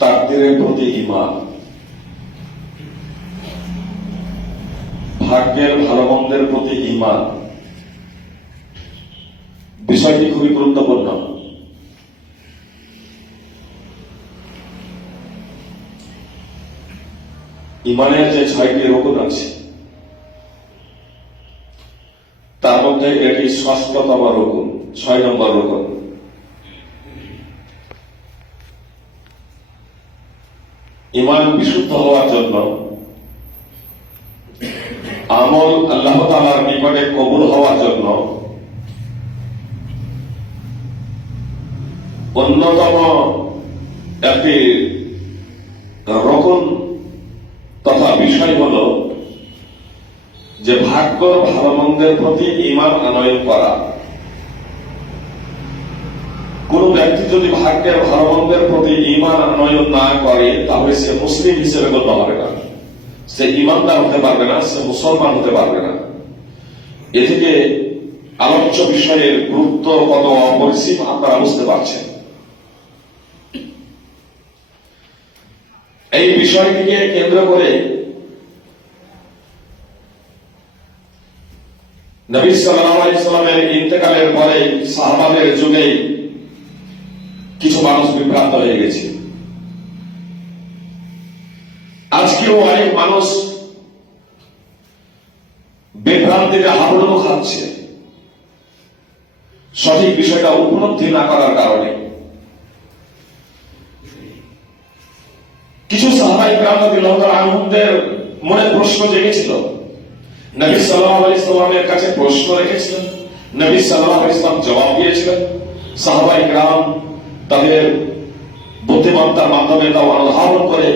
তাকদীরের প্রতি ঈমান, ভাগ্যের ভালো মন্দের প্রতি ঈমান, বিষয়টি খুবই গুরুত্বপূর্ণ। ঈমানের যে 6টি রুকুন আছে তার মধ্যে এটি 6তম রুকুন, 6 নম্বর রুকুন। ঈমান বিশুদ্ধ হওয়ার জন্য, আমল আল্লাহ তাআলার নিকটে কবুল হওয়ার জন্য অন্যতম একটি রকম তথা বিষয় হল যে ভাগ্য ভালো মন্দের প্রতি ঈমান আনয়ন করা। কোন ব্যক্তি যদি ভাগ্যের ভালো মন্দের প্রতি ঈমান আনয়ন না করে তাহলে সে মুসলিম হিসেবে গণ্য হবে না, সে ঈমানদার হতে পারবে না, সে মুসলমান হতে পারবে না। এ থেকে আলোচ্য বিষয়ের গুরুত্ব কত অপরিসীম আপনারা বুঝতে পারছেন। এই বিষয়টিকে কেন্দ্র করে নবী সাল্লাল্লাহু আলাইহি সাল্লামের ইন্তেকালের পরে সাহাবাদের যুগে কিছু মানুষ বিভ্রান্ত হয়ে গেছে। আজকেও অনেক মানুষ বিভ্রান্তিতে হাবুডুবু খাচ্ছে সঠিক বিষয়টা উপলব্ধি না করার কারণে। কিছু সাহাবায়ে কেরাম রাদিয়াল্লাহু তাআলা আনহুদের মনে প্রশ্ন জেগেছিল, নবী সাল্লাল্লাহু আলাইহি সাল্লামের কাছে প্রশ্ন রেখেছিলেন, নবী সাল্লাল্লাহু আলাইহি সাল্লাম জবাব দিয়েছিলেন। সাহাবায়ে কেরাম তাদের বুদ্ধিমত্তার মাধ্যমে তা অনুধাবন করে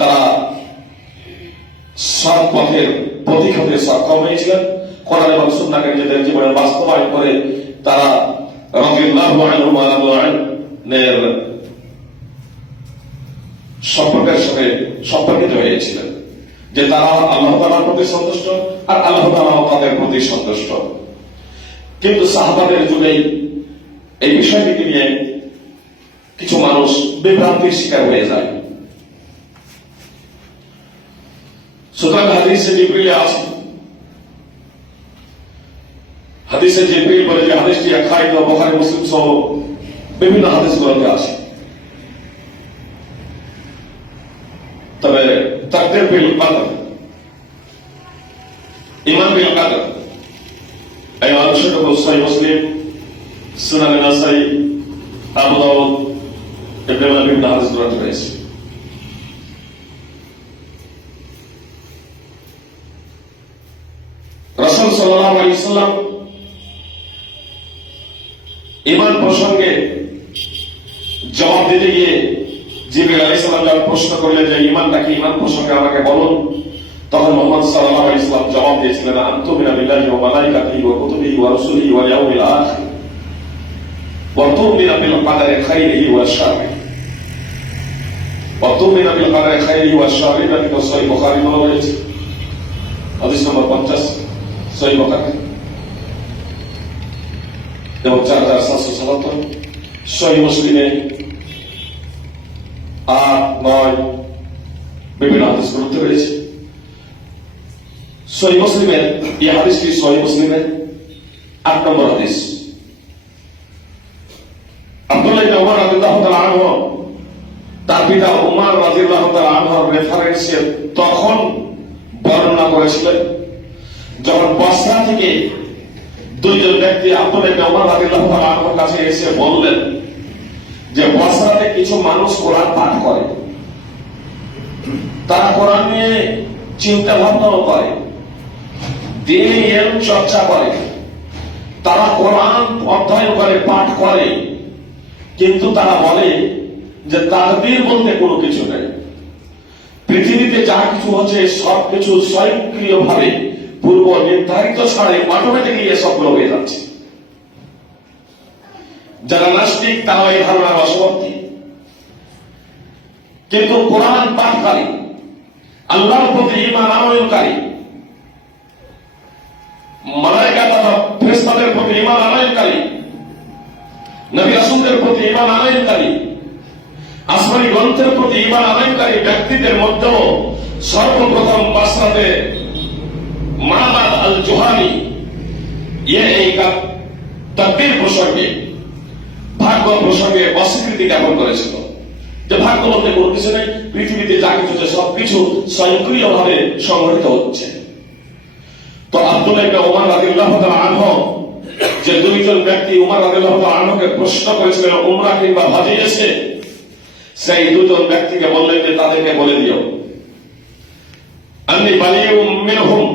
তারা সৎ পথের পথিক হতে সক্ষম হয়েছিলেন। কোরআন এবং সুন্নাহকে নিজেদের জীবনে বাস্তবায়ন করে তারা রাদিয়াল্লাহু আনহুম ওয়া রাদু আনহুর সম্পর্কের সাথে সম্পর্কিত হয়েছিলেন, যে তারা আল্লাহ তাআলার প্রতি সন্তুষ্ট আর আল্লাহ তাআলা তাদের প্রতি সন্তুষ্ট। কিন্তু সাহাবাদের যুগে এই বিষয়টিকে নিয়ে কিছু মানুষ বিভ্রান্তির শিকার হয়ে যায়। সুতরাং হাদিসে জিবরিল আছে, হাদিসে জিবরিল বলে যে হাদিসটি আখাইদ ও বুখারী মুসলিম সহ বিভিন্ন হাদিসগুলোতে আছে। তবে তাকদীর বিল কদর, ঈমান বিল কদর, এই আলোচনাটা সহিহ মুসলিম, সুনান নাসাই, আবু দাউদ, ইবনে মাজাহ বিভিন্ন হাদিসগুলোতে রয়েছে। রাসূল সাল্লাল্লাহু আলাইহি ওয়াসাল্লাম ঈমান প্রসঙ্গে জবাব দিতে গিয়ে জিবরিল আলাইহিস সালাম যখন প্রশ্ন করলেন যে ঈমানটা কি, ঈমান প্রসঙ্গে আমাকে বলুন, তখন মুহাম্মদ সাল্লাল্লাহু আলাইহি ওয়াসাল্লাম জবাব দিয়েছিলেন, আনতুমিনা বিল্লাহি ওয়া মালাইকাতিহি ওয়া কুতুবিহি ওয়া রাসূলিহি ওয়াল ইয়াউমিল আখির ওয়া তু'মিনা বিল কদরি খাইরিহি ওয়া শাররিহি ওয়া তু'মিনা বিল কদরি খাইরিহি ওয়া শাররিহি। এটা সহিহ বুখারী বলা হয়েছে, হাদিস নম্বর 50 সহিহ বুখারী এবং 4777 সহিহ মুসলিমে 8, 9 বিভিন্ন হাদিসগুলোতে রয়েছে। সহিহ মুসলিমের এই হাদিসটি সহিহ মুসলিমের 8 নম্বর হাদিস। আব্দুল্লাহ ইবনে উমর রাদিয়াল্লাহু তাআলা আনহু তার পিতা উমর রাদিয়াল্লাহু তাআলা আনহুর রেফারেন্সে তখন বর্ণনা করেছিলেন যখন বসরা থেকে দুইজন ব্যক্তি আব্দুল্লাহ ইবনে উমর রাদিয়াল্লাহু তাআলা আনহুর কাছে এসে বললেন যে বসরাতে কিছু মানুষ কোরআন পাঠ করে, তারা কোরআন নিয়ে চিন্তা ভাবনাও করে, দ্বীনি ইলম চর্চা করে, তারা কোরআন অধ্যয়ন করে, পাঠ করে, কিন্তু তারা বলে যে তাকদীর বলতে কোনো কিছু নেই, পৃথিবীতে যা কিছু হচ্ছে সবকিছু স্বয়ংক্রিয়ভাবে পূর্ব নির্ধারিত ছাড়ে অটোমেটিক্যালি এসবগুলো হয়ে যাচ্ছে। যারা নাস্তিক তারা এই ধারণার বশবর্তী, কিন্তু কোরআন পাঠকারী, আল্লাহর প্রতি ঈমান আনয়নকারী, মালায়েকা তথা ফেরেশতাদের প্রতি ঈমান আনয়নকারী, নবী রাসূলদের প্রতি ঈমান আনয়নকারী, আসমানি গ্রন্থের প্রতি ঈমান আনয়নকারী ব্যক্তিদের মধ্যেও সর্বপ্রথম বাসরাতে মাবাদ আল জুহানি এই তাকদীর প্রসঙ্গে, ভাগ্য প্রসঙ্গে অস্বীকৃতি জ্ঞাপন করেছিল যে ভাগ্য বলতে কোনো কিছু নেই, পৃথিবীতে যা কিছু হচ্ছে সবকিছু স্বয়ংক্রিয়ভাবে সংঘটিত হচ্ছে। তো আব্দুল্লাহ ইবনে ওমর রাদিয়াল্লাহু তাআলা আনহু, যে দুইজন ব্যক্তি উমর রাদিয়াল্লাহু তাআলা আনহুকে প্রশ্ন করেছিলেন উমরা কিংবা হজে এসে, সেই দুজন ব্যক্তিকে বললেন যে তাদেরকে বলে দিও আন্নী বারিউম মিনহুম,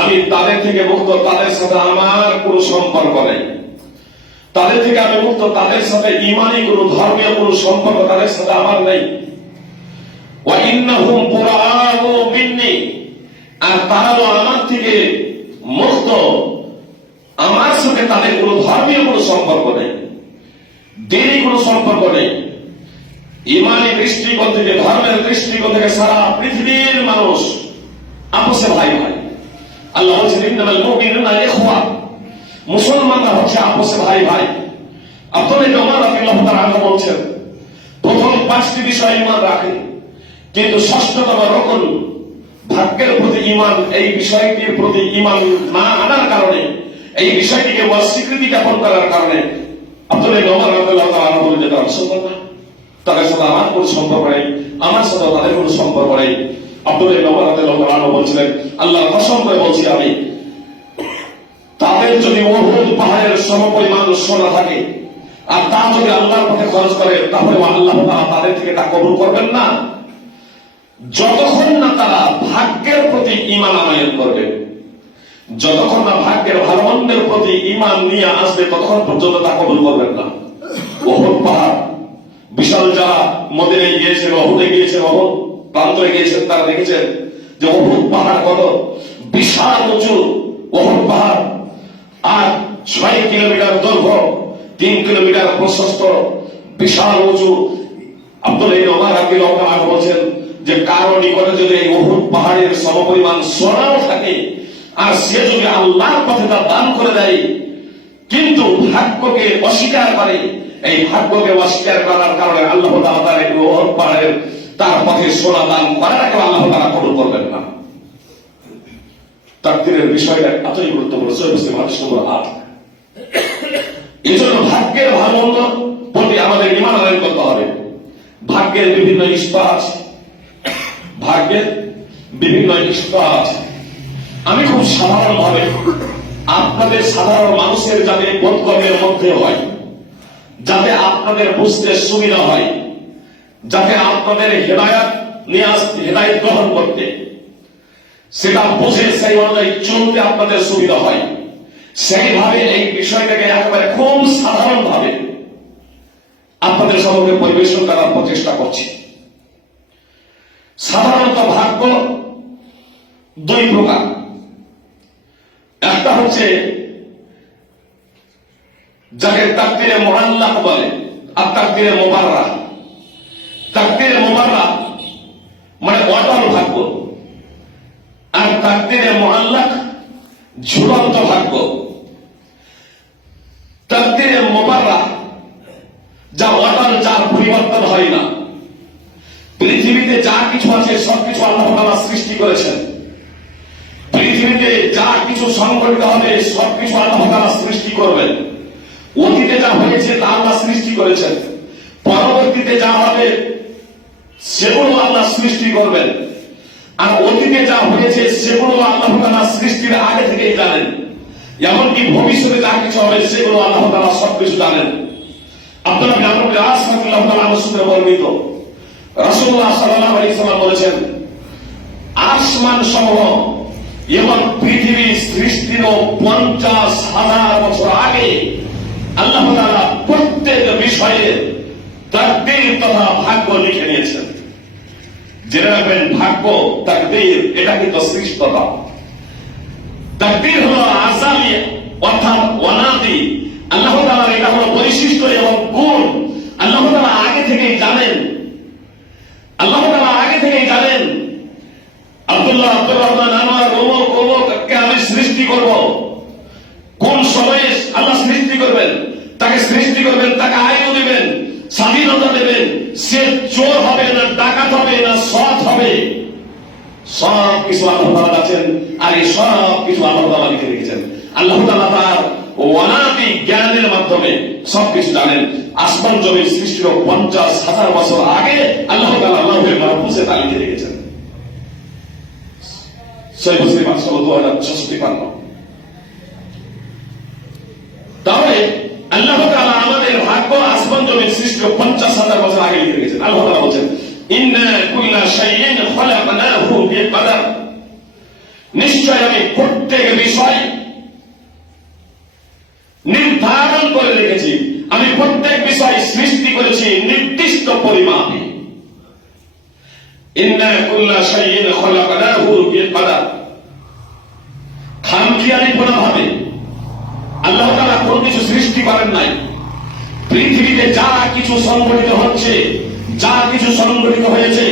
আমি তাদের থেকে মুক্ত, তাদের সাথে আমার কোনো সম্পর্ক নেই, তাদের থেকে আমি মুক্ত, তাদের সাথে ঈমানি কোনো ধর্মীয় কোনো সম্পর্ক তাদের সাথে আমার নেই। ওয়া ইন্নাহুম বুরাআউ মিন্নি, আর তারাও আমার থেকে মুক্ত, আমার সাথে তাদের কোনো ধর্মীয় কোনো সম্পর্ক নেই, দিনই কোনো সম্পর্ক নেই। ঈমানি দৃষ্টিকোণ থেকে, ধর্মের দৃষ্টিকোণ থেকে সারা পৃথিবীর মানুষ আপসে ভাই ভাই। আল্লাহ বলছেন ইন্নামাল মুমিনুনা ইখওয়া, মুসলমানরা হচ্ছে আপসে ভাই ভাই। আব্দুল্লাহ ইবনে ওমর রাদিয়াল্লাহু তাআলা আনহু বলছেন প্রথম 5টি বিষয় ঈমান রাখে, কিন্তু ষষ্ঠতম রকম ভাগ্যের প্রতি ঈমান, এই বিষয়টির প্রতি ঈমান না আনার কারণে, এই বিষয়টিকে অস্বীকৃতি জ্ঞাপন করার কারণে আব্দুল্লাহ ইবনে ওমর রাদিয়াল্লাহু তাআলা আনহু বলেন যে তারা মুসলমান না, তাদের সাথে আমার কোনো সম্পর্ক নেই, আমার সাথে তাদের কোনো সম্পর্ক নেই। আব্দুল্লাহ ইবনে ওমর রাদিয়াল্লাহু তাআলা আনহু বলছিলেন আল্লাহর কসম করে বলছি আমি, তাদের যদি উহুদ পাহাড়ের সমপরিমাণ সোনা থাকে আর তা যদি আল্লাহর পথে খরচ করে, তাহলে আল্লাহ তাআলা তাদের থেকে তা কবুল করবেন না, যতক্ষণ না তারা ভাগ্যের প্রতি ঈমান আনয়ন করবে। যতক্ষণ না ভাগ্যের ভালো মন্দের প্রতি ঈমান নিয়ে আসবে, ততক্ষণ পর্যন্ত তা কবুল করবেন না। উহুদ পাহাড় বিশাল, যারা মদিনায় গিয়েছেন, উহুদে গিয়েছেন, উহুদ প্রান্তরে গিয়েছেন, তারা দেখেছেন যে উহুদ পাহাড় কত বিশাল উঁচু। উহুদ পাহাড় আর 6 কিলোমিটার দৈর্ঘ্য, 3 কিলোমিটার প্রশস্ত, বিশাল উঁচু। আব্দুল্লাহ ইবনে ওমর রাদিয়াল্লাহু তাআলা আনহু বলেন যে কারো নিকটে যদি এই উহুদ পাহাড়ের সমপরিমাণ সোনাও থাকে আর সে যদি আল্লাহর পথে তা দান করে দেয়, কিন্তু ভাগ্যকে অস্বীকার করে, এই ভাগ্যকে অস্বীকার করার কারণে আল্লাহ তাআলা তার এই উহুদ পাহাড়ের তার পথে সোনা দান করাটাকে আল্লাহ তাআলা কবুল করবেন না। তাকদীরের বিষয়টা এতই গুরুত্বপূর্ণ। সহিহ মুসলিম হাদিস নম্বর 8। এজন্য ভাগ্যের ভালো মন্দ প্রতি আমাদের ঈমান আনয়ন করতে হবে। ভাগ্যের বিভিন্ন স্তর আছে, ভাগ্যের বিভিন্ন স্তর আছে। আমি খুব সাধারণভাবে আপনাদের সাধারণ মানুষের যাতে বোধগম্যের মধ্যে হয়, যাতে আপনাদের বুঝতে সুবিধা হয়, যাতে আপনাদের হেদায়েত নিয়ে আসতে, হেদায়েত গ্রহণ করতে, সেটা বুঝে সেই অনুযায়ী চলতে আপনাদের সুবিধা হয়, সেইভাবে এই বিষয়টাকে একেবারে খুব সাধারণভাবে আপনাদের সম্মুখে পরিবেশন করার প্রচেষ্টা করছি। সাধারণত ভাগ্য 2 প্রকার। একটা হচ্ছে যাকে তাকদীরে মুআল্লাক বলে, আর তাকদীরে মুবাররাহ। তাকদীরে মুবাররাহ মানে অটল ভাগ্য, আর তাকদীরে মুআল্লাক ঝুলন্ত ভাগ্য। তাকদীরে মুবাররাহ যা অটল, যার পরিবর্তন হয় না। পৃথিবীতে যা কিছু আছে সবকিছু আল্লাহ তাআলা সৃষ্টি করেছেন। পৃথিবীতে যা কিছু সংঘটিত হবে সবকিছু আল্লাহ তাআলা সৃষ্টি করবেন। অতীতে যা হয়েছে তা আল্লাহ সৃষ্টি করেছেন, পরবর্তীতে যা হবে সেগুলো আল্লাহ সৃষ্টি করবেন। আর অতীতে যা হয়েছে সেগুলো আল্লাহ তাআলা সৃষ্টির আগে থেকেই জানেন। এমনকি ভবিষ্যতে যা কিছু হবে সেগুলো আল্লাহ তাআলা সবকিছু জানেন। আব্দুল্লাহ ইবনে আমর ইবনে আস রাদিয়াল্লাহু তাআলা আনহু সূত্রে বর্ণিত, রাসূলুল্লাহ সাল্লাল্লাহু আলাইহি ওয়াসাল্লাম বলেছেন, আসমান সমূহ এবং পৃথিবী সৃষ্টির 50,000 বছর আগে আল্লাহ তাআলা প্রত্যেক বিষয়ে তাকদীর তথা ভাগ্য লিখে নিয়েছেন। জেনে রাখবেন, ভাগ্য, তাকদীর এটা কিন্তু সৃষ্টতা। তাকদীর হলো আযালি অর্থাৎ অনাদি। আল্লাহ তাআলার এটা হলো বৈশিষ্ট্য এবং গুণ। আল্লাহ তাআলা আগে থেকেই জানেন, আল্লাহ তাআলা আগে থেকেই জানেন আব্দুল্লাহ, আব্দুর রহমান, আনোয়ার, অমুককে আমি সৃষ্টি করব। কোন সময়ে আল্লাহ সৃষ্টি করবেন, তাকে সৃষ্টি করবেন, তাকে আয়ু দিবেন, স্বাধীনতা দেবেন, সে চোর হবে না, ডাকাত হবে না, সৎ হবে। সব কিছু আল্লাহ তাআলা আছেন, আর এই সব কিছু আল্লাহ তাআলা লিখে রেখেছেন। আল্লাহ তাআলা তার অনাদি জ্ঞানের মাধ্যমে সবকিছু জানেন। আসমান জমির সৃষ্টির 50,000 বছর আগে আল্লাহ তাআলা লাউহে মাহফুজে তা লিখে রেখেছেন। সহিহ মুসলিম 866। তাহলে আল্লাহ তাআলা আমাদের ভাগ্য আসমান জমির সৃষ্টি 50,000 বছর আগে লিখে রেখেছেন। আল্লাহ তাআলা বলেন, ইন্না কুল্লা শাইইন খলাকনাহু বিকদর, নিশ্চয় আমি প্রত্যেক বিষয় নির্ধারণ করে রেখেছি, আমি প্রত্যেক বিষয় সৃষ্টি করেছি নির্দিষ্ট পরিমাপে। ইন্না কুল্লা শাইইন খলাকনাহু বিকদর, খামখেয়ালিপনা ভাবে আল্লাহ তাআলা কোন কিছু সৃষ্টি করেন নাই। পৃথিবীতে যা কিছু সংঘটিত হচ্ছে, যা কিছু সংঘটিত হয়েছে,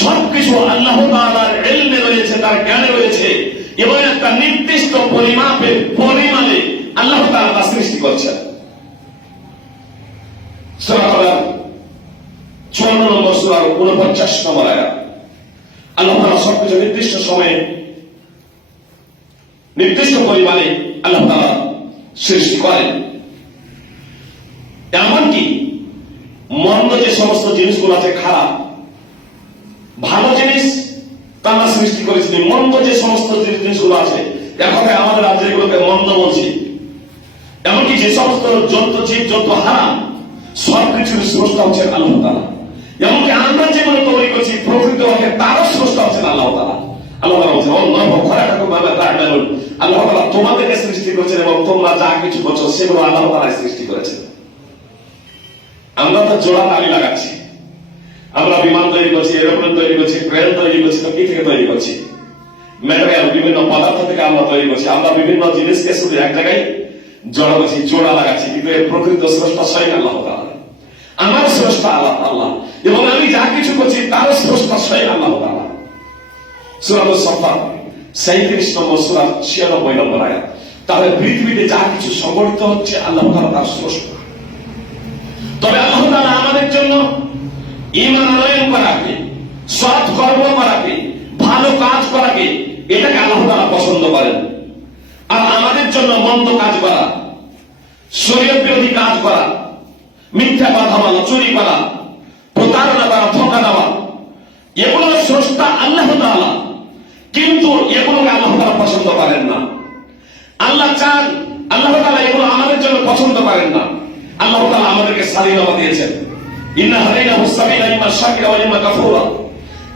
সবকিছু আল্লাহ তাআলার ইলমে রয়েছে, তার জ্ঞানে রয়েছে, এবং একটা নির্দিষ্ট পরিমাপে পরিমাণে আল্লাহ তাআলা তা সৃষ্টি করছেন। সূরা কদর 54 নম্বর সূরার 49 নম্বর আয়াত। আল্লাহ তাআলা সবকিছু নির্দিষ্ট সময়ে নির্দিষ্ট পরিমাণে আল্লাহ তাআলা সৃষ্টি করেন। এমনকি মন্দ যে সমস্ত জিনিসগুলো আছে খারাপ, ভালো জিনিস তারা সৃষ্টি করেছেন। মন্দ যে সমস্ত জিনিসগুলো আছে, এখন আমাদের রাজ্যে এগুলোকে মন্দ বলছি। এমনকি যে সমস্ত জন্তু জীব জন্তু হারাম, সবকিছুর স্রষ্টা হচ্ছেন আল্লাহ তাআলা। এমনকি আমরা যেগুলো তৈরি করছি প্রকৃত ভাবে তারও স্রষ্টা হচ্ছেন আল্লাহ তাআলা। আল্লাহ তাআলা বলছেন, আল্লাহু খালাকাকুম ওয়া মা তা'মালুন, আল্লাহ তাআলা তোমাদেরকে সৃষ্টি করেছেন এবং তোমরা যা কিছু করছো সেগুলো আল্লাহ তাআলাই সৃষ্টি করেছেন। আমরা তো জোড়া তালি লাগাচ্ছি, আমরা বিমান তৈরি করছি, এরোপ্লেন তৈরি করছি, ট্রেন তৈরি করছি, তো কি থেকে তৈরি করছি? ম্যাটেরিয়াল, বিভিন্ন পদার্থ থেকে আমরা তৈরি করছি। আমরা বিভিন্ন জিনিসকে শুধু এক জায়গায় জড়া করছি, জোড়া লাগাচ্ছি, কিন্তু এর প্রকৃত স্রষ্টা স্বয়ং আল্লাহ তাআলা। আমার স্রষ্টা আল্লাহ, এবং আমি যা কিছু করছি তার স্রষ্টা স্বয়ং আল্লাহ তাআলা। সূরা আস-সাফফাত 37 নম্বর সূরা 96 নম্বর আয়াত। তাহলে পৃথিবীতে যা কিছু সংঘটিত হচ্ছে আল্লাহ তাআলা তার স্রষ্টা। তবে আল্লাহ তাআলা আমাদের জন্য ঈমান আনয়ন করাকে, সৎ কর্ম করাকে, ভালো কাজ করাকে, এটাকে আল্লাহ তাআলা পছন্দ করেন। আর আমাদের জন্য মন্দ কাজ করা, শরীয়ত বিরোধী কাজ করা, মিথ্যা কথা বলা, চুরি করা, প্রতারণা করা, ধোঁকা দেওয়া, এগুলো স্রষ্টা আল্লাহ তাআলা, কিন্তু এগুলোকে আল্লাহ তাআলা পছন্দ করেন না। আল্লাহ চান, আল্লাহ তাআলা এগুলো আমাদের জন্য পছন্দ করেন না। আল্লাহ তাআলা আমাদেরকে স্বাধীনতা দিয়েছেন। ইন্না হাদাইনাহু সাবিলা ইম্মা শাকিরা ওয়া ইম্মা কাফুরা।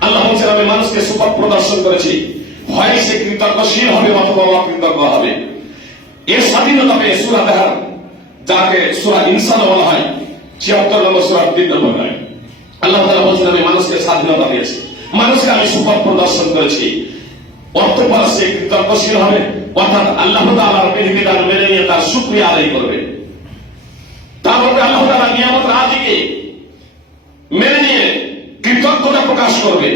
আল্লাহ বলেছেন, আমি মানুষকে সুপথ প্রদর্শন করেছি, হয় সে কৃতজ্ঞশীল হবে অথবা অকৃতজ্ঞ হবে। এর স্বাধীনতা পেয়ে সূরা তাহার, যাকে সূরা ইনসান বলা হয়, ৭৬ নম্বর সূরার ৩ নম্বর আয়াত, আল্লাহ তাআলা বলেছেন, আমি মানুষকে স্বাধীনতা দিয়েছি, মানুষকে আমি সুপথ প্রদর্শন করেছি, অতঃপর সে কৃতজ্ঞশীল হবে, অর্থাৎ আল্লাহ তাআলার বিধিবিধান মেনে নিয়ে তার শুকরিয়া আদায় করবে। তারপরে আল্লাহ তাআলা নিয়ামত রাজিকে মেনে নিয়ে কৃতজ্ঞতা প্রকাশ করবে,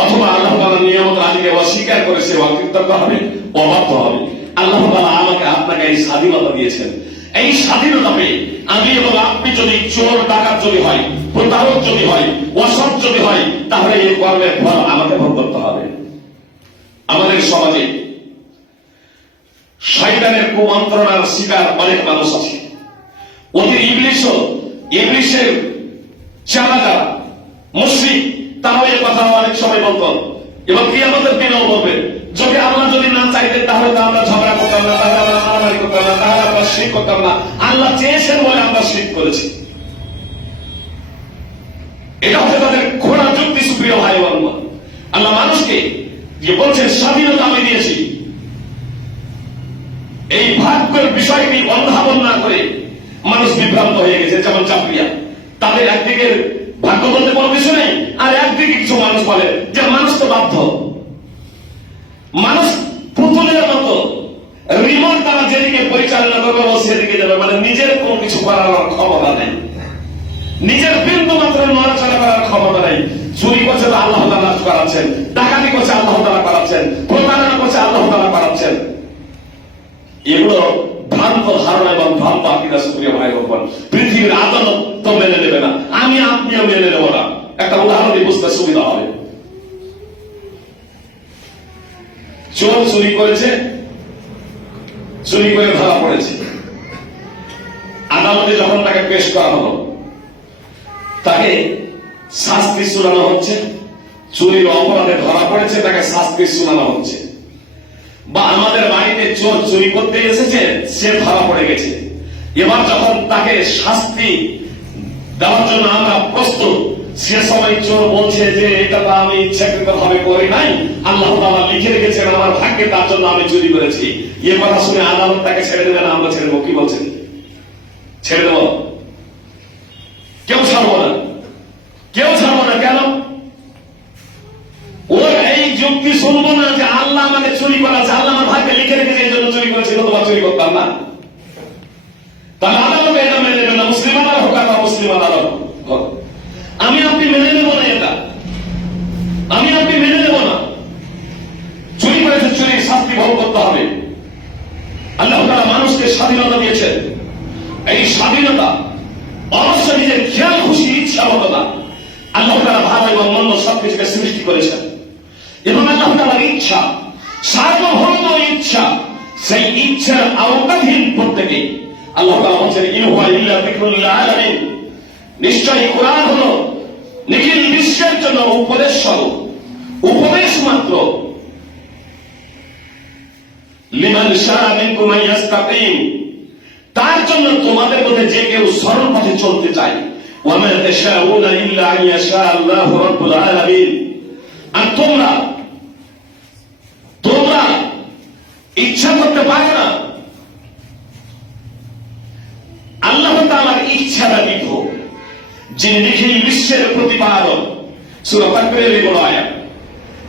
অথবা আল্লাহ তাআলা নিয়ামত রাজিকে অস্বীকার করে সে অকৃতজ্ঞ হবে, অবাধ্য হবে। আল্লাহ তাআলা আমাকে আপনাকে এই স্বাধীনতা দিয়েছেন। এই স্বাধীনতা পেয়ে আমি এবং আপনি যদি চোর ডাকাত যদি হয়, প্রতারক যদি হয়, অসৎ যদি হয়, তাহলে এই কর্মের ফল আমাকে ভোগ করতে হবে। আমাদের সমাজে শয়তানের কুমন্ত্রণার শিকার অনেক মানুষ আছে। ওদের ইবলিশের চালা যারা মুশরিক, তারাও এই কথা অনেক সময় বলতো, এবং কিয়ামতের দিনেও বলবে, যদি আল্লাহ যদি না চাইতেন তাহলে তো আমরা ঝগড়া করতাম না, তাহলে আমরা মারামারি করতাম না, তাহলে আমরা শিরক করতাম না, আল্লাহ চেয়েছেন বলে আমরা শিরক করেছি। এটা হচ্ছে তাদের ঘোড়া যুক্তি। সুপ্রিয় ভাই বোন, আল্লাহ মানুষকে যে বলছেন স্বাধীনতা আমি দিয়েছি, এই ভাগ্যের বিষয়টি অনুধাবন না করে মানুষ বিভ্রান্ত হয়ে গেছে। যেমন চাকরিয়া, তাদের একদিকে ভাগ্য বলতে কোনো কিছু নেই, আর একদিকে কিছু মানুষ বলে যে মানুষ তো বাধ্য, মানুষ পুতুলের মতো রিমোট দ্বারা যেদিকে পরিচালনা করবে ও সেদিকে যাবে, মানে নিজের কোনো কিছু করার ক্ষমতা নেই, নিজের বিন্দু মাত্র নড়াচড়া করার ক্ষমতা নেই। চুরি করছে তো আল্লাহ তাআলা করাচ্ছেন, ডাকাতি করছে আল্লাহ তাআলা করাচ্ছেন, প্রতারণা করছে আল্লাহ তাআলা করাচ্ছেন। এগুলো ভ্রান্ত ভ্রান্ত ধারণা এবং ভ্রান্ত আকীদা সুপ্রিয় ভাই বোন, পৃথিবীর আদালত তো মেনে নেবে না, আমি আপনিও মেনে নেব না। একটা উদাহরণ দিয়ে বুঝতে সুবিধা হবে। চোর চুরি করেছে, চুরি করে ধরা পড়েছে, আদালতে যখন তাকে পেশ করা হলো, তাকে শাস্তি শোনানো হচ্ছে। চুরির অপরাধে ধরা পড়েছে, তাকে শাস্তি শোনানো হচ্ছে। বা আমাদের বাড়িতে চোর চুরি করতে এসেছে, সে ধরা পড়ে গেছে, এবার যখন তাকে শাস্তি দেওয়ার জন্য আমরা প্রস্তুত, সে সময় চোর বলছে যে এটা তো আমি ইচ্ছাকৃত ভাবে করি নাই, আল্লাহ তাআলা লিখে রেখেছেন আমার ভাগ্যে, তার জন্য আমি চুরি করেছি। এ কথা শুনে আদালত তাকে ছেড়ে দেবে না? আমরা ছেড়ে দেবো? কি বলছেন? ছেড়ে দেব? কেউ ছাড়বো না, কেউ ছাড়বো না। কেন? ওর এই যুক্তি শুনবো না যে আল্লাহ আমাকে চুরি করাছে, আল্লাহ আমার ভাগ্যে লিখে রেখেছে, এই জন্য চুরি করেছিল, তোমার চুরি করতাম না। তাহলে আদালত এটা মেনে নেবে না। মুসলিম আদালত হোক আর মুসলিম আদালত হোক, আমি আপনি মেনে নেব না। এটা আমি আপনি মেনে নেব না। চুরি করেছে, চুরির শাস্তি ভোগ করতে হবে। আল্লাহ তাআলা মানুষকে স্বাধীনতা দিয়েছেন। এই স্বাধীনতা অবশ্য নিজের খেয়াল খুশি ইচ্ছা মতো না। আল্লাহ তাআলা ভালো এবং মন্দ সবকিছুকে সৃষ্টি করেছেন, এবং আল্লাহ তাআলার ইচ্ছা, সার্বভৌম ইচ্ছা, সেই ইচ্ছার আওতাধীন প্রত্যেকে। আল্লাহ তাআলা বলেছেন, ইন হুয়া ইল্লা যিকরুল লিল আলামিন, নিশ্চয়ই কোরআন হলো নিখিল বিশ্বের জন্য উপদেশ স্বরূপ, উপদেশ মাত্র। লিমান শাআ মিনকুম আন ইস্তাকিম, তার জন্য তোমাদের মধ্যে যে কেউ সরল পথে চলতে চায়। ওয়া মা তাশাউনা ইল্লা আন ইয়াশা আল্লাহু রাব্বুল আলামিন, আর তোমরা ইচ্ছা করতে পারো না, আল্লাহ তাআলার ইচ্ছা ব্যতীত, যিনি নিখিল বিশ্বের প্রতিপালক। সূরা তাকবীরের এই বড় আয়াত।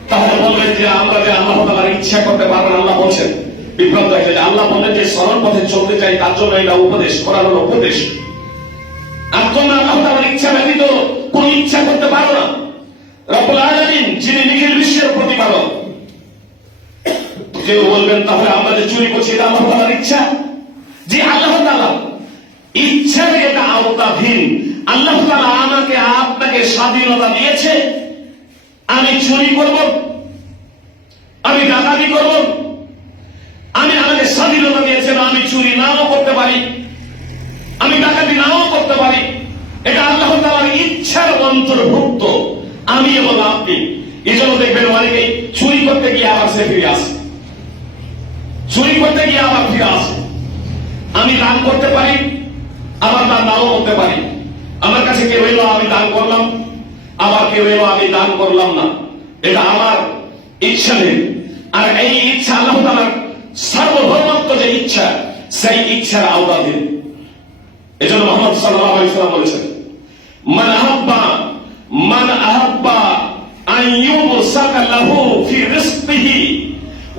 তাহলে বলবেন যে আমরা যে আল্লাহ তাআলার ইচ্ছা করতে পারবো না, আল্লাহ বলছেন বিভ্রান্ত হয়েছে যে আল্লাহ বলেন যে সরল পথে চলতে চাই, তার জন্য এটা উপদেশ, কোরআন হলো উপদেশ। আর তোমরা আল্লাহ তাআলার ইচ্ছা ব্যতীত কোন ইচ্ছা করতে পারো না। রব্বুল আলামিন, যিনি নিখিল বিশ্বের প্রতিপালক। কেউ বলবেন তাহলে আমরা যে চুরি করছি এটা আল্লাহ তাআলার ইচ্ছা? যে আল্লাহ তাআলা ইচ্ছার এটা আওতাধীন। আল্লাহ তাআলা আমাকে আপনাকে স্বাধীনতা দিয়েছে, আমি চুরি করব, আমি ডাকাতি করব, আমি আমাকে স্বাধীনতা দিয়েছেন, আমি চুরি নাও করতে পারি, আমি ডাকাতি নাও করতে পারি। এটা আল্লাহ তাআলার ইচ্ছার অন্তর্ভুক্ত, আমি এবং আপনি। এই জন্য দেখবেন অনেকেই চুরি করতে গিয়ে আবার সে ফিরে আসে, চুরি করতে গিয়ে আবার ফিরে আসে। আমি দান করতে পারি, আবার দান নাও করতে পারি। আমার কাছে কেউ এলো, আমি দান করলাম, আবার কেউ এলো, আমি দান করলাম না। এটা আমার ইচ্ছা নেই। আর এই ইচ্ছা আল্লাহ তাআলার সার্বভৌমত্ব যে ইচ্ছা, সেই ইচ্ছার আওতাধীন। এজন্য মুহাম্মদ সাল্লাল্লাহু আলাইহি ওয়াসাল্লাম বলেছেন, মান আহাব্বা আন ইউবসাকা লাহু ফি রিজকিহি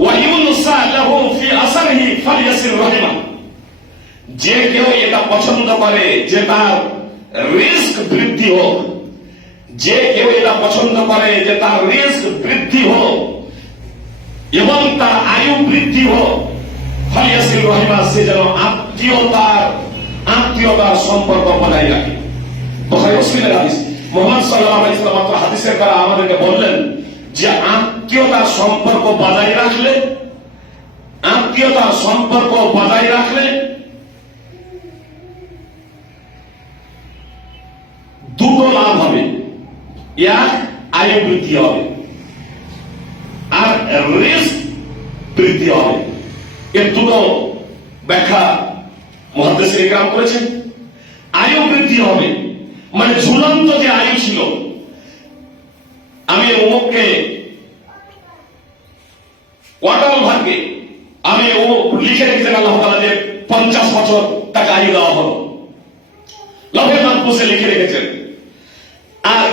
ওয়া ইউনসা লাহু ফি আসরিহি ফালইয়াসির রাহিমা। যে কেউ এটা পছন্দ করে যে তার রিস্ক বৃদ্ধি হোক, যে কেউ এটা পছন্দ করে যে তার রিস্ক বৃদ্ধি হোক এবং তার আয়ু বৃদ্ধি হোক, ফালইয়াসির রাহিমা, সে যেন আত্মীয়তার সম্পর্ক বজায় রাখে। বুখারী মুসলিমের হাদিস। মুহাম্মদ সাল্লাল্লাহু আলাইহি ওয়াসাল্লাম মাত্র হাদিসের দ্বারা আমাদেরকে বললেন যে আত্মীয়তার সম্পর্ক বজায় রাখলে, আত্মীয়তার সম্পর্ক বজায় রাখলে দুটো লাভ হবে। এক, আয়ু বৃদ্ধি হবে, আর রিস্ক বৃদ্ধি হবে। এর দুটো ব্যাখ্যা মুহাদ্দিসিন ইকরাম করেছেন। আয়ু বৃদ্ধি হবে মানে ঝুলন্ত যে আয়ু ছিল, আমি অমুককে ওয়াটাল ভাগ্যে আমি ও লিখে রেখেছেন আল্লাহ তাআলা যে 50 বছর তাকে আয়ু দেওয়া হলো, লৌহে মাহফুজে লিখে রেখেছেন। আর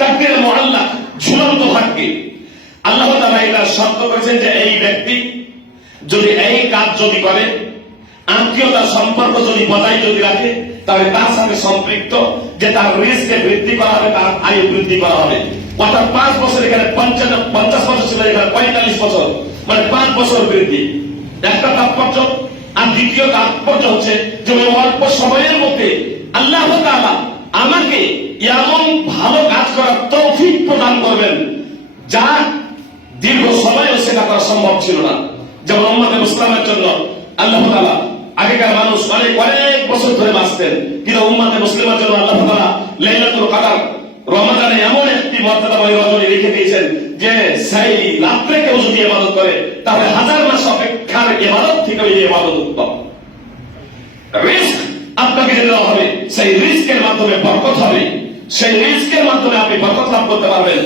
তাকদীর মুআল্লাক, ঝুলন্ত ভাগ্যে আল্লাহ তাআলা এটা শর্ত করেছেন যে এই ব্যক্তি যদি এই কাজ যদি করে, আত্মীয়তার সম্পর্ক যদি বজায় যদি রাখে, তাহলে তার সাথে সম্পৃক্ত যে তার রিস্কে বৃদ্ধি করা হবে, তার আয়ু বৃদ্ধি করা হবে। অর্থাৎ 5 বছর, এখানে 50 বছর ছিল, এখানে 45 বছর, মানে 5 বছর বৃদ্ধি। একটা তাৎপর্য। আর দ্বিতীয় তাৎপর্য হচ্ছে যে ওই অল্প সময়ের মধ্যে আল্লাহ তাআলা আমাকে এমন ভালো কাজ করার তৌফিক প্রদান করবেন যা দীর্ঘ সময়ও সেটা করা সম্ভব ছিল না। যেমন উম্মতে মুসলিমের জন্য আল্লাহ তাআলা আগেকার মানুষ অনেক অনেক বছর ধরে বাঁচতেন, কিন্তু উম্মতে মুসলিমের জন্য আল্লাহ তাআলা লাইলাতুল কদর রমাদানে এমন একটি মর্যাদাময় রজনী রেখে দিয়েছেন যে সেই রাত্রে কেউ যদি ইবাদত করে তাহলে হাজার মাস অপেক্ষার ইবাদত থেকে এই ইবাদত উত্তম। রিস্ক আপনাকে দেওয়া হবে, সেই রিস্কের মাধ্যমে বরকত হবে, সেই রিস্কের মাধ্যমে আপনি বরকত লাভ করতে পারবেন।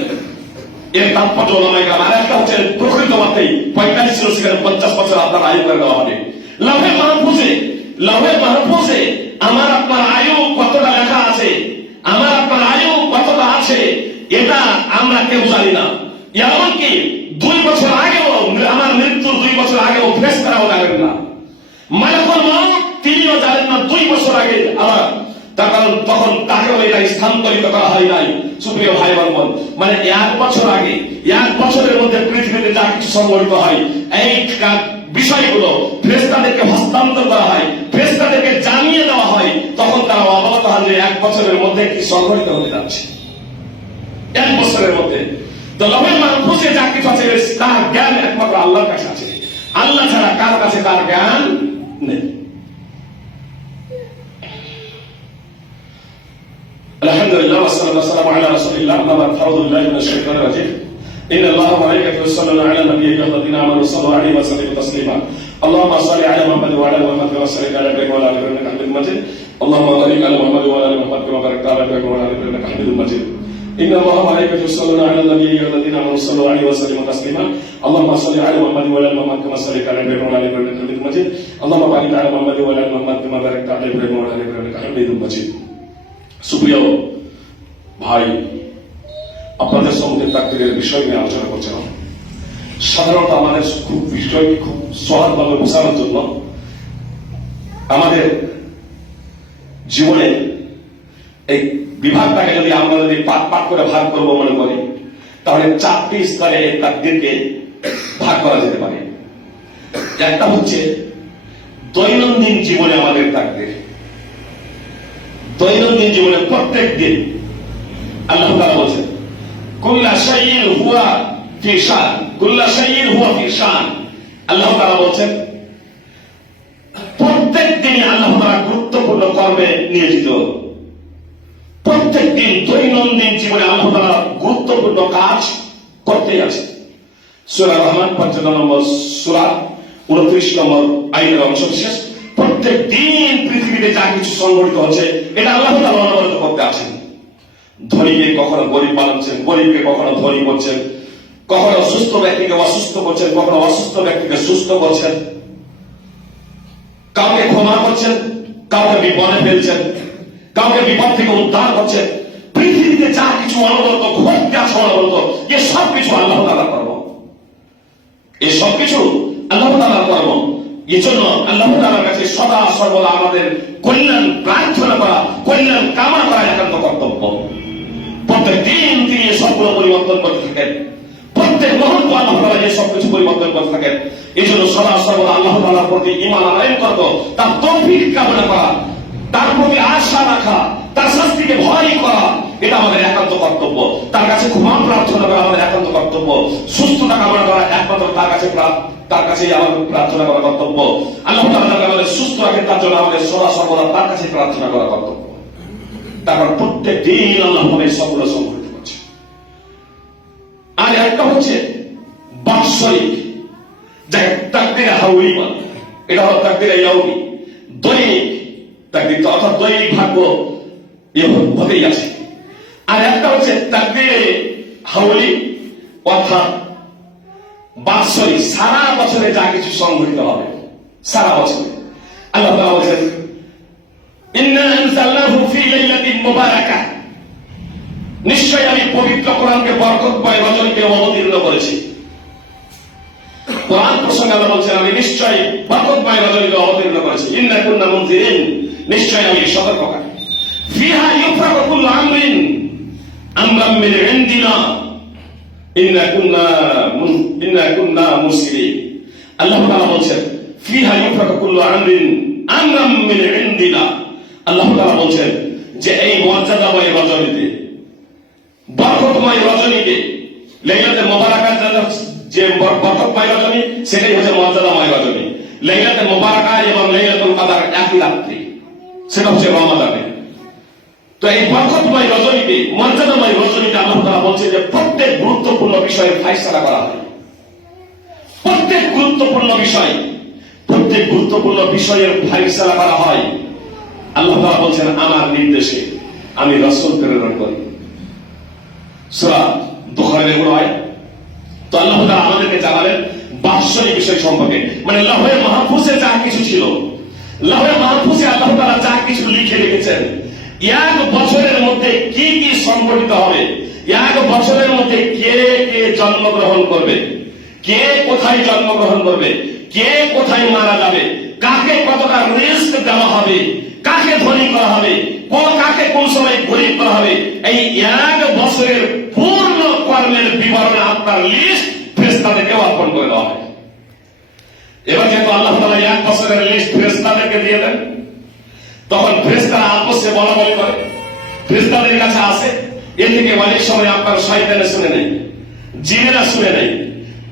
এর তাৎপর্য ওলামায়ে কেরাম। আর একটা হচ্ছে প্রকৃত মাত্রায় 45 ছিল সেখানে 50 বছর আপনার আয়ু করে দেওয়া হবে। লাভে মাহফুজে আমার আপনার আয়ু কতটা লেখা আছে, আমার আপনার আয়ু কতটা আছে, এটা আমরা কেউ জানি না। এমনকি 2 বছর আগেও, আমার মৃত্যুর 2 বছর আগেও ফেরেশতারাও জানেন না, মালাকুল মউত তিনিও জানেন না 2 বছর আগে। আবার তার কারণ তখন তাকেও এটা স্থানান্তরিত করা হয় নাই। সুপ্রিয় ভাই বোন, মানে 1 বছর আগে, 1 বছরের মধ্যে পৃথিবীতে যা কিছু সংঘটিত হয় এই বিষয়গুলো ফেরেশতাদেরকে হস্তান্তর করা হয়, ফেরেশতাদেরকে জানিয়ে দেওয়া হয়, তখন তারা অবগত হন যে 1 বছরের মধ্যে কি সংঘটিত হতে যাচ্ছে। 1 বছরের মধ্যে তো লৌহে মাহফুজে যা কিছু আছে তার জ্ঞান একমাত্র আল্লাহর কাছে আছে, আল্লাহ ছাড়া কার কাছে তার জ্ঞান নেই। আলহামদুলিল্লাহ ওয়াসসালাতু ওয়াসসালামু আলা রাসূলিল্লাহ আম্মা বা'দ আউযু বিল্লাহি মিনাশ শাইতানির রাজীম ইন্না আল্লাহা ওয়া মালাইকাতাহু ইউসাল্লুনা আলা নাবিয়্যিহি আল্লাযীনা আমানু সাল্লু আলাইহি ওয়া সাল্লিমু তাসলিমা আল্লাহুম্মা সাল্লি আলা মুহাম্মাদ ওয়া আলা মুহাম্মাদ ওয়া সাল্লি আলা ইব্রাহিম ওয়া আলা আলি ইব্রাহিম ইন্নাকা হামিদুম মাজিদ আল্লাহুম্মা বারিক আলা মুহাম্মাদ ওয়া আলা আলি মুহাম্মাদ ওয়া বারিক আলা ইব্রাহিম ওয়া আলা আলি ইব্রাহিম ইন্নাকা হামিদুম মাজিদ إن الله وملائكته يصلون على النبي يا الذين آمنوا صلوا عليه وسلموا تسليما اللهم صل على محمد وعلى آل محمد كما صليت على إبراهيم وعلى آل إبراهيم إنك حميد مجيد اللهم بارك على محمد وعلى آل محمد كما باركت على إبراهيم وعلى آل إبراهيم إنك حميد مجيد সুপ্রিয় ভাই, আপনাদের সঙ্গে তাকদীরের বিষয় নিয়ে আলোচনা করছিলাম। সাধারণত আমাদের খুব বিষয়টি খুব সহজভাবে বোঝানোর জন্য আমাদের জীবনে এই বিভাগটাকে যদি আমরা যদি পাট করে ভাগ করব মনে করি, তাহলে 4টি স্তরে এই তাকদীরকে ভাগ করা যেতে পারে। একটা হচ্ছে দৈনন্দিন জীবনে আমাদের তাকদীর। দৈনন্দিন জীবনে প্রত্যেক দিন আল্লাহ তাআলা বলেন কুল্লা শাইইন হুয়া ফি শান, কুল্লা শাইইন হুয়া ফি শান। আল্লাহ তাআলা বলেন প্রত্যেক দিন আল্লাহ তাআলা গুরুত্বপূর্ণ কর্মে নিয়োজিত। প্রত্যেক দিন দৈনন্দিন জীবনে আল্লাহ তাআলা গুরুত্বপূর্ণ কাজ করতেই আছে। সূরা রহমান 55 নম্বর সূরা 29 নম্বর আয়াতের অংশ বিশেষ। প্রত্যেক দিন পৃথিবীতে যা কিছু সংঘটিত হচ্ছে এটা আল্লাহ তাআলা অনবরত করতে আছেন। ধনীকে কখনো গরিব বানাচ্ছেন, গরিবকে কখনো ধনী করছেন, কখনো সুস্থ ব্যক্তিকে অসুস্থ করছেন, কখনো অসুস্থ ব্যক্তিকে সুস্থ করছেন, কাউকে ক্ষমা করছেন, কাউকে বিপদে ফেলছেন, কাউকে বিপদ থেকে উদ্ধার করছেন। পৃথিবীতে যা কিছু অনবরত ঘটতে আছে অনবরত, এ সব কিছু আল্লাহ তাআলার কর্ম, এ সব কিছু আল্লাহ তাআলার কর্ম। এজন্য আল্লাহ তাআলার কাছে সদা সর্বদা আমাদের কল্যাণ প্রার্থনা করা, কল্যাণ কামনা করা একান্ত কর্তব্য। প্রত্যেক দিন তিনি সবগুলো পরিবর্তন করতে থাকেন, প্রত্যেক মুহূর্ত আল্লাহ তাআলা এই সবকিছু পরিবর্তন করতে থাকেন। এই জন্য সদা সর্বদা আল্লাহ তাআলার প্রতি ঈমান আনয়ন করত, তার তৌফিক কামনা করা, তার প্রতি আশা রাখা, তার শাস্তিকে ভয় করা, এটা আমাদের একান্ত কর্তব্য। তার কাছে ক্ষমা প্রার্থনা করা আমাদের একান্ত কর্তব্য। সুস্থতা কামনা করা একমাত্র তার কাছে আমাদের প্রার্থনা করা কর্তব্য। আল্লাহ তাআলা আমাদের সুস্থ রাখেন, তার জন্য আমাদের সদা সর্বদা তার কাছে প্রার্থনা করা কর্তব্য। তারপর প্রত্যেক দিন আল্লাহ আমাদের সবগুলো সংঘটিত করছে। আর একটা হচ্ছে বাৎসরিক, যাকে তাকদীরে হাউলি বলে, এটা হলো তাকদীরে ইয়াউমি, দৈনিক তাকদীর, অর্থাৎ দৈনিক ভাগ্য হতেই আছে। আর একটা হচ্ছে তাকদীরে হাউলি, অর্থাৎ বাৎসরিক, সারা বছরে যা কিছু সংঘটিত হবে সারা বছরে। আল্লাহ তাআলা বলেন ইন্না আনজালনাহু ফি লাইলাতিন মুবারাকাহ, নিশ্চয়ই আমি পবিত্র কোরআনকে বরকতময় রজনীতে অবতীর্ণ করেছি। কোরআন প্রসঙ্গে আল্লাহ বলছেন আমি নিশ্চয়ই বরকতময় রজনীতে অবতীর্ণ করেছি। ইন্না কুন্না মুনজিরিন, নিশ্চয়ই আমি সতর্ককারী। ফিহা ইউফরাকু কুল্লু আমরিন আমরাম মিন ইনদিনা ইন্না কুন্না মুরসিলিন। আল্লাহ তাআলা বলছেন ফিহা ইউফরাকু কুল্লু আমরিন আমরাম মিন ইনদিনা। আল্লাহ তাআলা বলছেন যে এই মর্যাদাময় রজনীতে, বরকতময় রজনীতে, লাইলাতুল মুবারাকাত যে বরকতময় রজনী, সেটাই হচ্ছে মর্যাদাময় রজনী। লাইলাতুল মুবারাকা এবং লাইলাতুল কদর একই রাত্রি, সেটা হচ্ছে রমাদানে। তো এই বরকতময় রজনীতে, মর্যাদাময় রজনীতে আল্লাহ তাআলা বলছে যে প্রত্যেক গুরুত্বপূর্ণ বিষয়ে ফায়সালা করা হয়। প্রত্যেক গুরুত্বপূর্ণ বিষয়ের ফায়সালা করা হয়। আল্লাহ তাআলা বলছেন আমার নির্দেশে আমি রাসূল প্রেরণ করি। সূরা বুখারীর আয়াত। তো আল্লাহ তাআলা আমাদেরকে জানালেন বাৎসরিক বিষয় সম্পর্কে, মানে লাউহে মাহফুজে যা কিছু ছিল, লাউহে মাহফুজে আল্লাহ তাআলা যা কিছু লিখে রেখেছেন, এক বছরের মধ্যে কি কি সংঘটিত হবে, এক বছরের মধ্যে কে কে জন্মগ্রহণ করবে, কে কোথায় জন্মগ্রহণ করবে, কে কোথায় মারা যাবে, কাকে কতটা রিস্ক দেওয়া হবে, কাকে ধনী করা হবে, কাকে কোন সময় গরিব করা হবে, এই এক বছরের পূর্ণ কর্মের বিবরণ আপনার লিস্ট ফেরেশতাদেরকে অর্পণ করে দেওয়া হয়। এবার যেহেতু আল্লাহ তাআলা এক বছরের লিস্ট ফেরেশতাদেরকে দিয়ে দেন, তখন ফেরেশতারা আপসে বলা বলি করে, ফেরেশতাদের কাছে আসে, এর থেকে অনেক সময় আপনার শয়তানে শুনে নেই, জিনেরা শুনে নেই,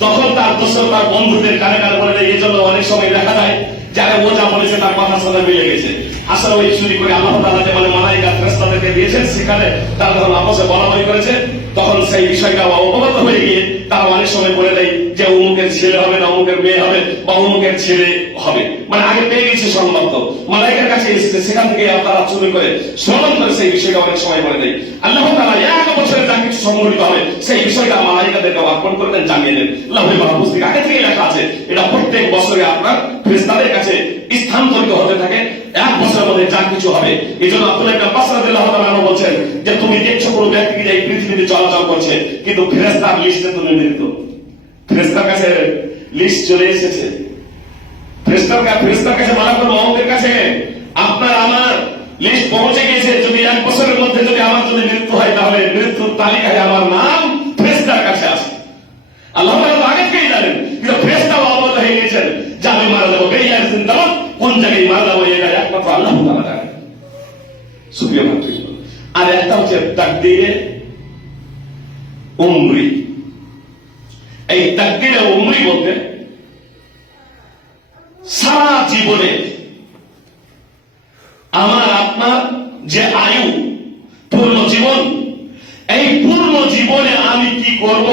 তখন তার দোষর তার বন্ধুদের কানে কানে বলে দেয়। এই জন্য অনেক সময় দেখা যায় যারা ও যা বলেছে তার কথার সাথে মিলে গেছে, আসলে ওই চুরি করে আল্লাহ তাআলা যে মালায়েকা ফেরেশতাদেরকে দিয়েছেন, সেখানে তারা যখন আপসে বলা বলি করেছে, তখন সেই বিষয়টা অবগত হয়ে গিয়ে তারা অনেক সময় বলে দেয় যে অমুকের ছেলে হবে না অমুকের মেয়ে হবে বা অমুকের ছেলে হবে, মানে আগে পেয়ে গেছে সংবাদ, মালায়েকার কাছে এসেছে, সেখান থেকে তারা চুরি করে স্মরণ করে সেই বিষয়টা অনেক সময় বলে দেয়। আল্লাহ তাআলা এক বছরে যা কিছু সংঘটিত হবে সেই বিষয়টা মালায়েকাদেরকে অর্পণ করে দেন, জানিয়ে দেন। লাউহে মাহফুজ থেকে আগে থেকে লেখা আছে, এটা প্রত্যেক বছরে আপনার ফেরেশতাদের কাছে স্থানান্তরিত হতে থাকে, এক বছরের মধ্যে যা কিছু হবে। এই জন্য আব্দুল্লাহ ইবনে আব্বাস রাদিয়াল্লাহু তাআলা বলছেন যে তুমি দেখছো কোনো ব্যক্তি এই পৃথিবীতে চলাচল করছে, কিন্তু ফেরেশতার লিস্টে তুমি মৃত, ফেরেশতার কাছে লিস্ট চলে এসেছে, ফেরেশতার কাছে মালাকুল মউতের কাছে আপনার আমার লিস্ট পৌঁছে গিয়েছে। যদি এক বছরের মধ্যে যদি আমার যদি মৃত্যু হয়, তাহলে মৃত্যুর তালিকায় আমার নাম ফেরেশতার কাছে আছে। আল্লাহ তাআলা আগে থেকেই জানেন, কিন্তু ফেরেশতাও অবগত হয়ে গেছেন যে আমি মারা যাবো, বেরিয়ার জিন্দাবাদ, কোন জায়গায় মারা যাবো, এটা একমাত্র আল্লাহ তাআলা জানেন। সুপ্রিয় ভাতৃ, আর একটা হচ্ছে তাকদীরে উমরি। এই তাকদীরে উমরি বলতে সারা জীবনে আমার আপনার যে আয়ু, পূর্ণ জীবন, এই পূর্ণ জীবনে আমি কি করব,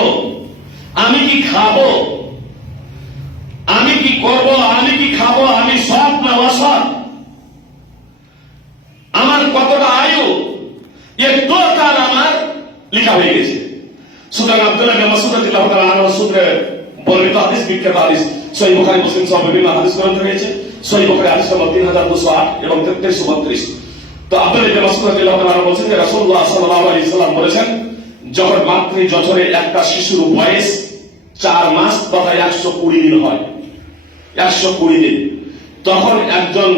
আমি কি খাবো, আমি কি করব, আমি কি খাবো, আমি সৎ না অসৎ, আমার কতটা আয়ু, এ টোটাল আমার লেখা হয়ে গেছে। সুতরাং আব্দুল্লাহ ইবনে মাসউদ রাদিয়াল্লাহু তাআলা আনহু সূত্রে বর্ণিত হাদিস, বিখ্যাত হাদিস, সহিহ বুখারী মুসলিম সহ বিভিন্ন হাদিস গ্রন্থ রয়েছে। সহিহ বুখারী হাদিস নম্বর 3208 এবং 3332। তো আব্দুল্লাহ ইবনে মাসউদ রাদিয়াল্লাহু তাআলা বলেছেন যে রাসূলুল্লাহ সাল্লাল্লাহু আলাইহি সাল্লাম বলেছেন, যখন মাতৃ জঠরে একটা শিশুর বয়স 4 মাস তথা 120 দিন হয়, 120 দিন, তখন একজন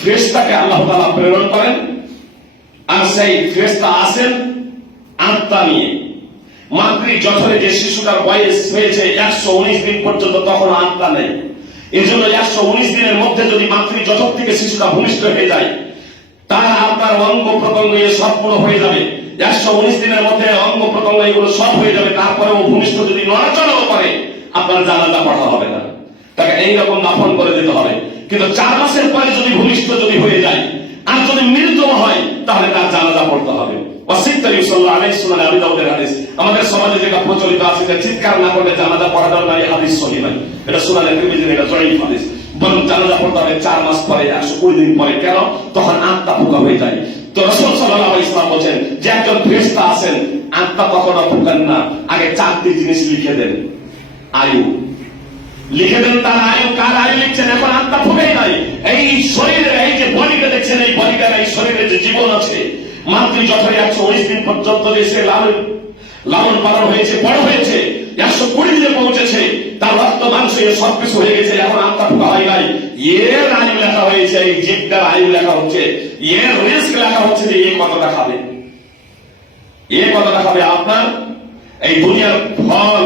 ফেরেশতাকে আল্লাহ তাআলা প্রেরণ করেন, আর সেই ফেরেশতা আসেন আত্মা নিয়ে। মাতৃ জঠরে যে শিশুটার বয়স হয়েছে 119 দিন পর্যন্ত, তখন আত্মা নেই। এই জন্য 119 দিনের মধ্যে যদি মাতৃ জঠর থেকে শিশুটা ভূমিষ্ঠ হয়ে যায়, তার আপনার অঙ্গ প্রত্যঙ্গ সম্পূর্ণ হয়ে যাবে। 119 দিনের মধ্যে অঙ্গ প্রত্যঙ্গ এগুলো সব হয়ে যাবে, তারপরেও ভূমিষ্ঠ যদি নড়াচড়াও করে, আপনার জানাজা পড়া হবে না, তাকে এইরকম দাফন করে দিতে হবে। কিন্তু 4 মাসের পরে যদি ভূমিষ্ঠ যদি হয়ে যায় আর যদি মৃত হয়, তাহলে তার জানাজা পড়তে হবে। আমাদের সমাজে যেটা প্রচলিত আছে যে চিৎকার না করলে জানাজা পড়া যাবে না, এই হাদিস সহিহ নয়, এটা সুনানে তিরমিজির এটা জয়ীফ হাদিস। বরং জানাজা পড়তে হবে 4 মাস পরে, 120 দিন পরে। কেন? তখন আত্মা ফুকা হয়ে যায়। তো রাসূল সাল্লাল্লাহু আলাইহি ওয়াসাল্লাম বলেন যে একজন ফেরেশতা আছেন, আত্মা কখনো ফুকান না, আগে 4টি জিনিস লিখে দেন। আয়ু লিখে দেন, তার আয়ু, কার আয়ু লিখছেন। এখন আত্মা ফুকাই নাই, এই শরীরের এই যে বডিটা দেখছেন, এই বডিটার এই শরীরের যে জীবন আছে, মাতৃ জঠরে 119 দিন পর্যন্ত যে সে লালন পালন হয়েছে, বড় হয়েছে, 120 দিনে পৌঁছেছে, তার রক্ত মাংস সবকিছু হয়ে গেছে, এখন আত্মা ফুকা হয় নাই। এর আয়ু লেখা হয়েছে, এই জীবটার আয়ু লেখা হচ্ছে, এর রিস্ক লেখা হচ্ছে যে এ কতটা খাবে, এ কতটা খাবে। আপনার এই দুনিয়ার ফল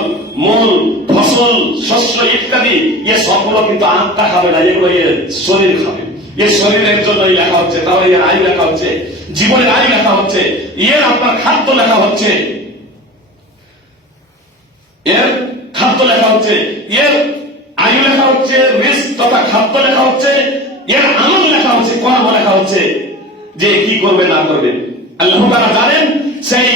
মূল ফসল ফসল শস্য ইত্যাদি এ সবগুলো কিন্তু আত্মা খাবে না, এগুলো এর শরীর খাবে। এর শরীরের জন্যই লেখা হচ্ছে, তাহলে এর আয়ু লেখা হচ্ছে, জীবনের আয়ু লেখা হচ্ছে, এর আপনার খাদ্য লেখা হচ্ছে, এর খাদ্য লেখা হচ্ছে, এর আয়ু লেখা হচ্ছে, রিস্ক তথা খাদ্য লেখা হচ্ছে, এর আমল লেখা হচ্ছে, কর্ম লেখা হচ্ছে, যে কি করবে না করবে। আল্লাহ তাআলা জানেন, সেই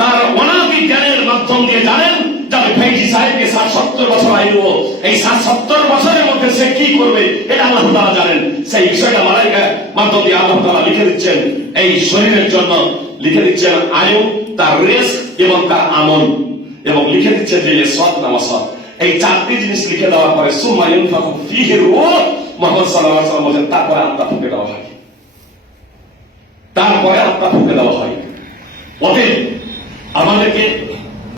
তার অনাদি জ্ঞানের মাধ্যম দিয়ে জানেন যাবে ফৈজি সাহেবকে 60-70 বছর আয়ু, এই 60-70 বছরের মধ্যে সে কি করবে এটা আল্লাহ তাআলা জানেন। সেই বিষয়টা মালাইকার মাধ্যম দিয়ে আল্লাহ তাআলা লিখে দিচ্ছেন, এই শরীরের জন্য লিখে দিচ্ছেন আয়ু, তার রিস্ক এবং তার আমল, এবং লিখে দিচ্ছেন যে সৎ না অসৎ। এই চারটি জিনিস লিখে দেওয়ার পরে সুম্মা ইউনফাখু ফীহি রূহ, মুহাম্মদ সাল্লাল্লাহু আলাইহি ওয়াসাল্লাম বলেন তারপরে আত্মা ফুঁকে দেওয়া হয়, তারপরে আত্মা ফুঁকে দেওয়া হয়। অতএব আমাদেরকে